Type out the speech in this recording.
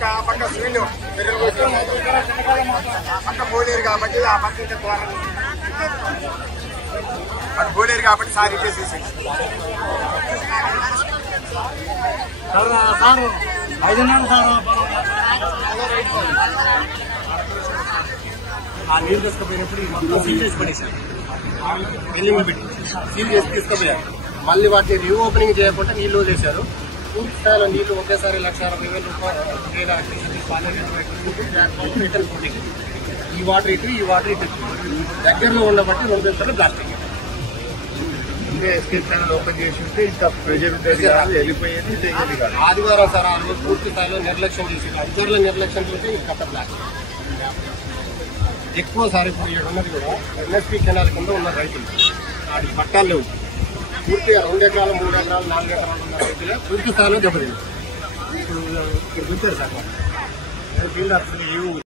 పక్క ఆ పక్క స్వీళ్ళు పక్క పోలేరు కాబట్టి ఆ పక్క అటు పోలేరు కాబట్టి సార్ ఇచ్చేసేసి సార్ 5 సార్ ఆ నీళ్ళు తీసుకుపోయినప్పుడు మొత్తం సీల్ చేసి పడేశారు. బిల్డింగ్ పెట్టి సీల్ చేసి తీసుకుపోయారు. మళ్ళీ వాటిని రీఓపెనింగ్ చేయకుండా నీళ్లు వదిలేశారు. పూర్తి స్థాయిలో నీళ్లు ఒకేసారి 1,60,000 రూపాయలు ఈ వాటర్ ఇటు ఈ వాటర్ ఇటు దగ్గరలో ఉండబట్టి 2 గంటలు ప్లాస్టిక్ ఎస్కేప్ ఛానల్ ఓపెన్ చేసి ఉంటే ఇంకా ప్రెజర్ వెళ్ళిపోయేది. ఆదివారం సార్ ఆ రోజు పూర్తి స్థాయిలో నిర్లక్ష్యం చేసి అధికారుల నిర్లక్ష్యం చేస్తే ఇంకా ప్లాస్టిక్ ఎక్కువ సార్. ఇప్పుడు ఇక్కడ ఉన్నది కూడా ఎన్ఎస్పీ కెనాల్ కింద ఉన్న రైతులు వాటి పట్టాలు లేవు. పూర్తిగా 2 ఎకరాలు 3 ఎకరాలు 4 ఎకరాలు ఉన్న రైతులే పూర్తి స్థాయిలో దెబ్బతింది. ఇప్పుడు చూశారు సార్ ఫీల్డ్